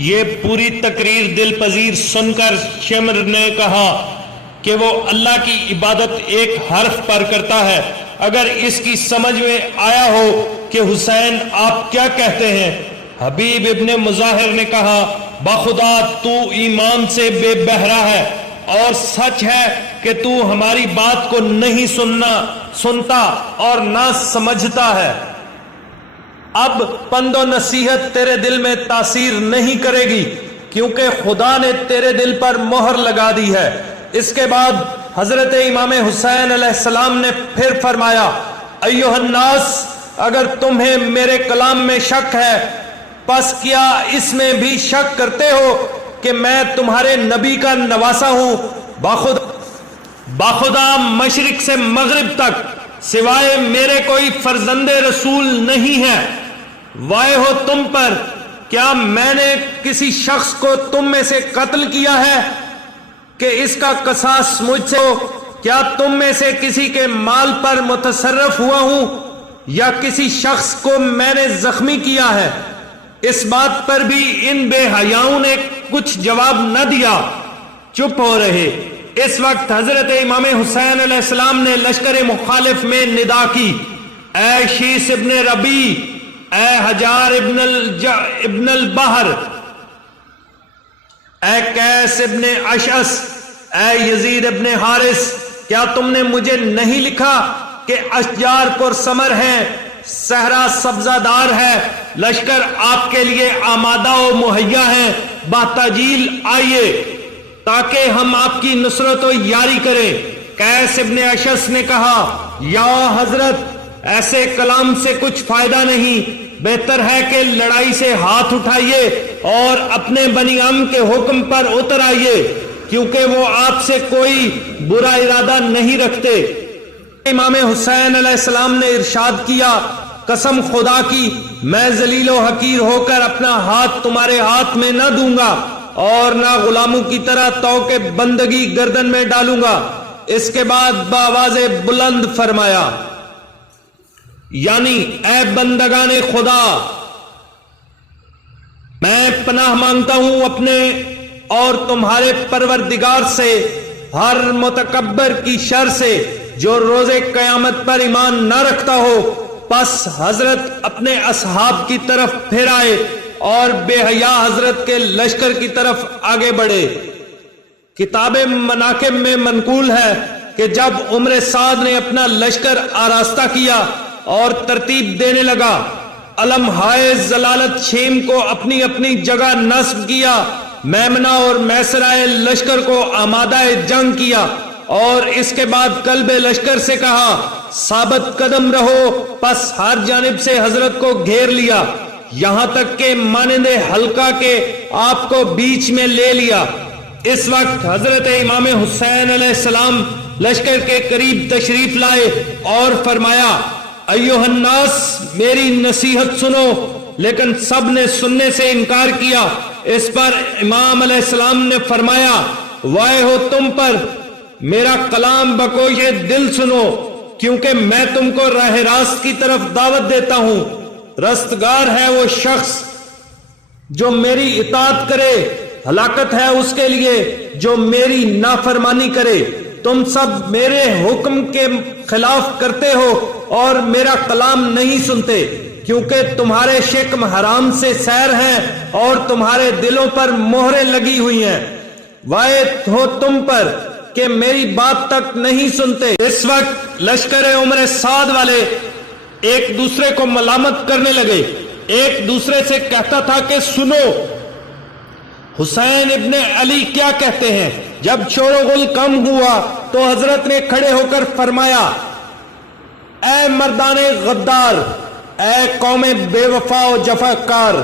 یہ پوری تقریر دل پذیر سن کر شمر نے کہا کہ وہ اللہ کی عبادت ایک حرف پر کرتا ہے، اگر اس کی سمجھ میں آیا ہو کہ حسین آپ کیا کہتے ہیں۔ حبیب ابن مظاہر نے کہا بخدا تو ایمان سے بے بہرا ہے اور سچ ہے کہ تو ہماری بات کو نہیں سنتا اور نہ سمجھتا ہے۔ اب پند و نصیحت تیرے دل میں تاثیر نہیں کرے گی کیونکہ خدا نے تیرے دل پر مہر لگا دی ہے۔ اس کے بعد حضرت امام حسین علیہ السلام نے پھر فرمایا ایھا الناس، اگر تمہیں میرے کلام میں شک ہے پس کیا اس میں بھی شک کرتے ہو کہ میں تمہارے نبی کا نواسا ہوں؟ باخدا مشرق سے مغرب تک سوائے میرے کوئی فرزند رسول نہیں ہے۔ وائے ہو تم پر، کیا میں نے کسی شخص کو تم میں سے قتل کیا ہے کہ اس کا قصاص مجھ سے ہو؟ کیا تم میں سے کسی کے مال پر متصرف ہوا ہوں یا کسی شخص کو میں نے زخمی کیا ہے؟ اس بات پر بھی ان بے حیاؤں نے کچھ جواب نہ دیا، چپ ہو رہے۔ اس وقت حضرت امام حسین علیہ السلام نے لشکر مخالف میں ندا کی، اے شیس ابن ربی، اے حجار ابن البحر، اے قیس ابن اشعث، اے یزید ابن حارث، کیا تم نے مجھے نہیں لکھا کہ اشجار پرثمر ہیں، صحرا سبزہ دار ہے، لشکر آپ کے لیے آمادہ و مہیا ہیں، باتاجیل آئیے تاکہ ہم آپ کی نصرت و یاری کریں۔ قیس ابن اشعث نے کہا یا حضرت، ایسے کلام سے کچھ فائدہ نہیں، بہتر ہے کہ لڑائی سے ہاتھ اٹھائیے اور اپنے بنی عم کے حکم پر اتر آئیے کیونکہ وہ آپ سے کوئی برا ارادہ نہیں رکھتے۔ امام حسین علیہ السلام نے ارشاد کیا قسم خدا کی میں ذلیل و حقیر ہو کر اپنا ہاتھ تمہارے ہاتھ میں نہ دوں گا اور نہ غلاموں کی طرح توق بندگی گردن میں ڈالوں گا۔ اس کے بعد بآواز بلند فرمایا یعنی اے بندگان خدا، میں پناہ مانگتا ہوں اپنے اور تمہارے پروردگار سے ہر متکبر کی شر سے جو روز قیامت پر ایمان نہ رکھتا ہو۔ پس حضرت اپنے اصحاب کی طرف پھر آئے اور بے حیا حضرت کے لشکر کی طرف آگے بڑھے۔ کتاب مناقب میں منقول ہے کہ جب عمر سعد نے اپنا لشکر آراستہ کیا اور ترتیب دینے لگا، علم ہائے ضلالت شیم کو اپنی اپنی جگہ نصب کیا، میمنہ اور میسرائے لشکر کو آمادہ جنگ کیا اور اس کے بعد قلب لشکر سے کہا ثابت قدم رہو۔ پس ہر جانب سے حضرت کو گھیر لیا یہاں تک کہ مانند حلقہ کے آپ کو بیچ میں لے لیا۔ اس وقت حضرت امام حسین علیہ السلام لشکر کے قریب تشریف لائے اور فرمایا ایھا الناس، میری نصیحت سنو، لیکن سب نے سننے سے انکار کیا۔ اس پر امام علیہ السلام نے فرمایا وائے ہو تم پر، میرا کلام بکوش دل سنو کیونکہ میں تم کو راہ راست کی طرف دعوت دیتا ہوں۔ رستگار ہے وہ شخص جو میری اطاعت کرے، ہلاکت ہے اس کے لیے جو میری نافرمانی کرے۔ تم سب میرے حکم کے خلاف کرتے ہو اور میرا کلام نہیں سنتے کیونکہ تمہارے شکم حرام سے سیر ہیں اور تمہارے دلوں پر مہریں لگی ہوئی ہیں۔ وائے ہو تم پر کہ میری بات تک نہیں سنتے۔ اس وقت لشکر عمر سعد والے ایک دوسرے کو ملامت کرنے لگے، ایک دوسرے سے کہتا تھا کہ سنو حسین ابن علی کیا کہتے ہیں۔ جب شور و غل کم ہوا تو حضرت نے کھڑے ہو کر فرمایا اے مردان غدار، اے قوم بے وفا و جفاکار،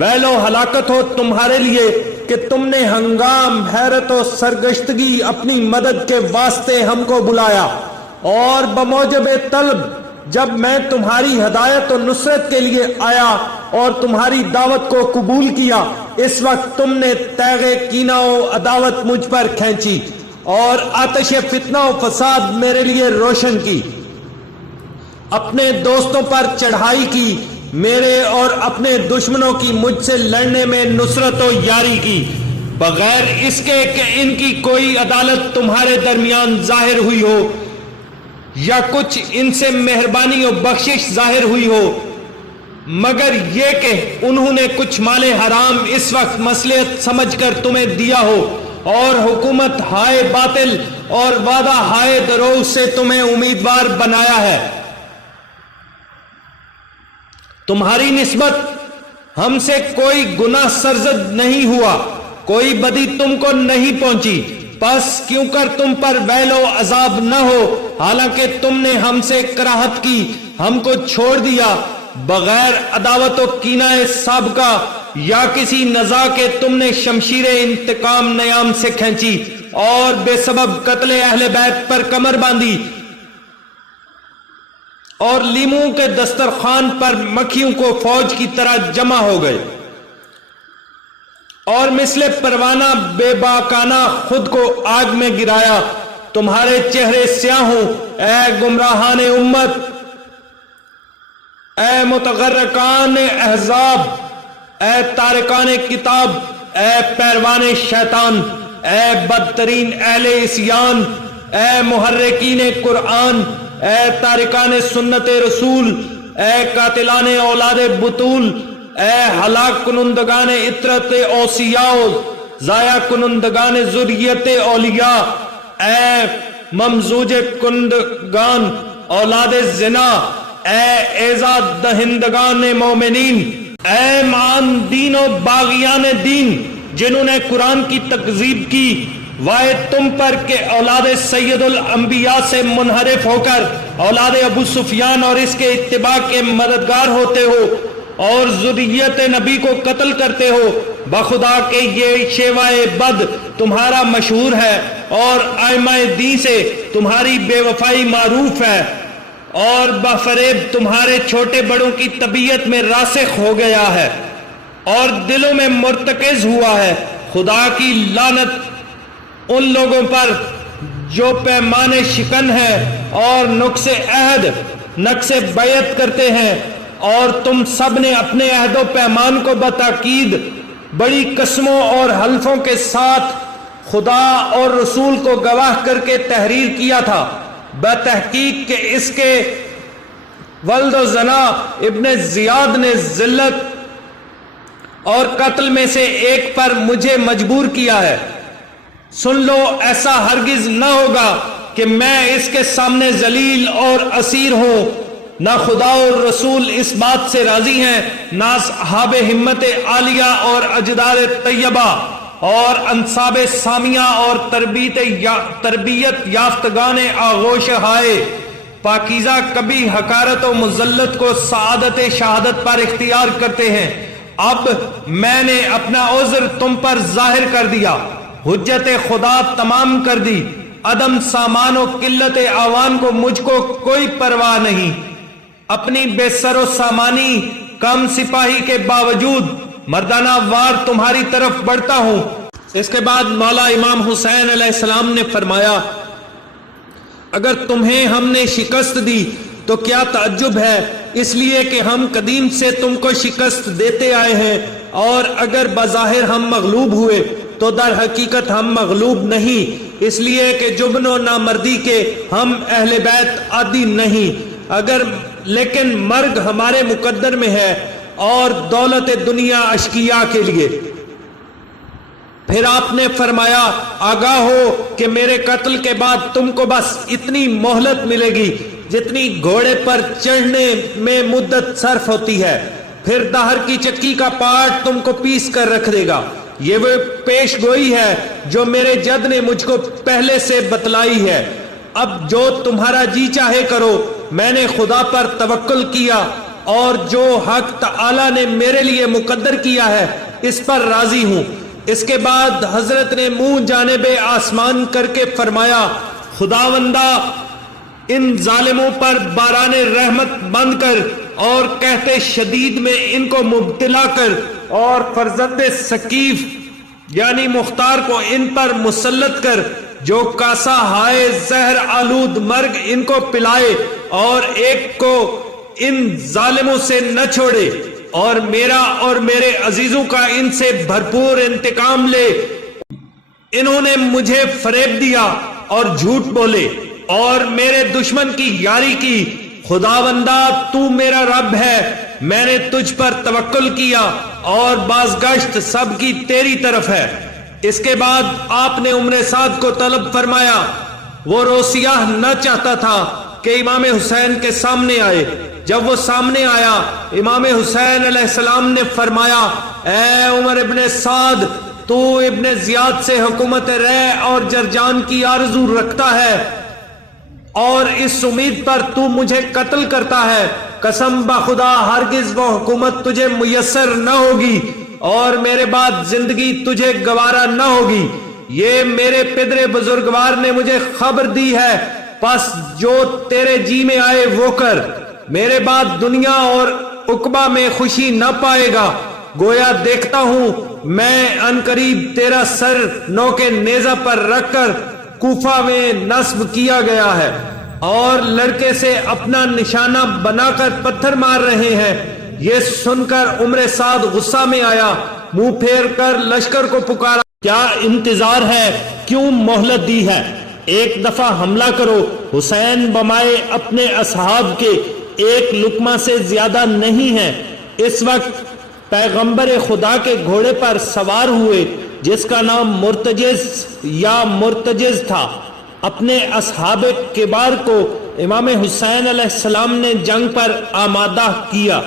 ویل و ہلاکت ہو تمہارے لیے کہ تم نے ہنگام حیرت و سرگشتگی اپنی مدد کے واسطے ہم کو بلایا اور بموجب طلب جب میں تمہاری ہدایت و نصرت کے لیے آیا اور تمہاری دعوت کو قبول کیا، اس وقت تم نے تیغ کینہ و عداوت مجھ پر کھینچی اور آتش فتنہ و فساد میرے لیے روشن کی، اپنے دوستوں پر چڑھائی کی، میرے اور اپنے دشمنوں کی مجھ سے لڑنے میں نصرت و یاری کی، بغیر اس کے کہ ان کی کوئی عدالت تمہارے درمیان ظاہر ہوئی ہو یا کچھ ان سے مہربانی و بخشش ظاہر ہوئی ہو، مگر یہ کہ انہوں نے کچھ مال حرام اس وقت مصلحت سمجھ کر تمہیں دیا ہو، اور حکومت ہائے باطل اور وعدہ ہائے دروغ سے تمہیں امیدوار بنایا ہے۔ تمہاری نسبت ہم سے کوئی گناہ سرزد نہیں ہوا، کوئی بدی تم کو نہیں پہنچی، پس کیوں کر تم پر ویل و عذاب نہ ہو، حالانکہ تم نے ہم سے کراہت کی، ہم کو چھوڑ دیا بغیر عداوت و کینہ سابقہ یا کسی نزاع کے۔ تم نے شمشیر انتقام نیام سے کھینچی اور بے سبب قتل اہل بیت پر کمر باندھی، اور لیموں کے دسترخوان پر مکھیوں کو فوج کی طرح جمع ہو گئے، اور مثل پروانہ بے باکانہ خود کو آگ میں گرایا۔ تمہارے چہرے سیاہ ہوں اے گمراہان امت، اے متغرقان احزاب، اے تارکان کتاب، اے پیروان شیطان، اے بدترین اہل عصیان، اے محرکین قرآن، اے تارکان سنت رسول، اے قاتلان اولاد بطول، اے ہلاک کنندگان عطرت اوصیاء، ضائع کنندگان ذریت اولیاء، اے ممزوج کنندگان اولاد زنا، اے ایزا دہندگان مومنین، اے معان دین و باغیان دین جنہوں نے قرآن کی تکذیب کی، وائے تم پر کہ اولاد سید الانبیاء سے منحرف ہو کر اولاد ابو سفیان اور اس کے اتباع کے مددگار ہوتے ہو اور ذریت نبی کو قتل کرتے ہو۔ بخدا کہ یہ شیوائے بد تمہارا مشہور ہے اور ائمہ دین سے تمہاری بے وفائی معروف ہے، اور بفریب تمہارے چھوٹے بڑوں کی طبیعت میں راسخ ہو گیا ہے اور دلوں میں مرتکز ہوا ہے۔ خدا کی لعنت ان لوگوں پر جو پیمانے شکن ہیں اور نقص عہد نقص بیعت کرتے ہیں، اور تم سب نے اپنے عہد و پیمان کو بتاکید بڑی قسموں اور حلفوں کے ساتھ خدا اور رسول کو گواہ کر کے تحریر کیا تھا، بتحقیق کہ اس کے ولد و زنا ابن زیاد نے ذلت اور قتل میں سے ایک پر مجھے مجبور کیا ہے۔ سن لو، ایسا ہرگز نہ ہوگا کہ میں اس کے سامنے ذلیل اور اسیر ہوں۔ نہ خدا اور رسول اس بات سے راضی ہیں، نہ اصحاب ہمت عالیہ اور اجداد طیبہ اور انصاب سامیہ اور تربیت یافتگان آغوش ہائے پاکیزہ کبھی حقارت و مذلت کو سعادت شہادت پر اختیار کرتے ہیں۔ اب میں نے اپنا عذر تم پر ظاہر کر دیا، حجت خدا تمام کر دی۔ عدم سامان و قلت آوان کو مجھ کو کوئی پرواہ نہیں، اپنی بے سر و سامانی کم سپاہی کے باوجود مردانہ وار تمہاری طرف بڑھتا ہوں۔ اس کے بعد مولا امام حسین علیہ السلام نے فرمایا، اگر تمہیں ہم نے شکست دی تو کیا تعجب ہے، اس لیے کہ ہم قدیم سے تم کو شکست دیتے آئے ہیں، اور اگر بظاہر ہم مغلوب ہوئے تو در حقیقت ہم مغلوب نہیں، اس لیے کہ جبن و نامردی کے ہم اہل بیت عادی نہیں، لیکن مرگ ہمارے مقدر میں ہے اور دولت دنیا اشقیاء کے لیے۔ پھر آپ نے فرمایا، آگاہ ہو کہ میرے قتل کے بعد تم کو بس اتنی مہلت ملے گی جتنی گھوڑے پر چڑھنے میں مدت صرف ہوتی ہے، پھر دہر کی چکی کا پاٹ تم کو پیس کر رکھ دے گا۔ یہ وہ پیش گوئی ہے جو میرے جد نے مجھ کو پہلے سے بتلائی ہے۔ اب جو تمہارا جی چاہے کرو، میں نے خدا پر توکل کیا اور جو حق تعالی نے میرے لیے مقدر کیا ہے اس پر راضی ہوں۔ اس کے بعد حضرت نے منہ جانب آسمان کر کے فرمایا، خداوندہ ان ظالموں پر باران رحمت بند کر اور قحط شدید میں ان کو مبتلا کر، اور فرزند ثقیف یعنی مختار کو ان پر مسلط کر، جو کاسا ہائے زہر آلود مرگ ان کو پلائے اور ایک کو ان ظالموں سے نہ چھوڑے اور میرا اور میرے عزیزوں کا ان سے بھرپور انتقام لے۔ انہوں نے مجھے فریب دیا اور جھوٹ بولے اور میرے دشمن کی یاری کی۔ خداوندہ تو میرا رب ہے، میں نے تجھ پر توکل کیا اور بازگشت سب کی تیری طرف ہے۔ اس کے بعد آپ نے عمر سعد کو طلب فرمایا۔ وہ روسیاہ نہ چاہتا تھا کہ امام حسین کے سامنے آئے۔ جب وہ سامنے آیا، امام حسین علیہ السلام نے فرمایا، اے عمر ابن سعد، تو ابن زیاد سے حکومت رے اور جرجان کی آرزو رکھتا ہے اور اس امید پر تو مجھے قتل کرتا ہے۔ قسم بخدا ہرگز وہ حکومت تجھے میسر نہ ہوگی اور میرے بعد زندگی تجھے گوارا نہ ہوگی۔ یہ میرے پدر بزرگوار نے مجھے خبر دی ہے، پس جو تیرے جی میں آئے وہ کر۔ میرے بعد دنیا اور عقبہ میں خوشی نہ پائے گا۔ گویا دیکھتا ہوں میں عنقریب تیرا سر نوک نیزہ پر رکھ کر کوفہ میں نصب کیا گیا ہے اور لڑکے سے اپنا نشانہ بنا کر پتھر مار رہے ہیں۔ یہ سن کر عمر سعد غصہ میں آیا، منہ پھیر کر لشکر کو پکارا، کیا انتظار ہے؟ کیوں مہلت دی ہے؟ ایک دفعہ حملہ کرو۔ حسین بمائے اپنے اصحاب کے ایک لقمہ سے زیادہ نہیں ہے۔ اس وقت پیغمبر خدا کے گھوڑے پر سوار ہوئے جس کا نام مرتجز یا مرتجز تھا۔ اپنے اصحاب کبار کو امام حسین علیہ السلام نے جنگ پر آمادہ کیا۔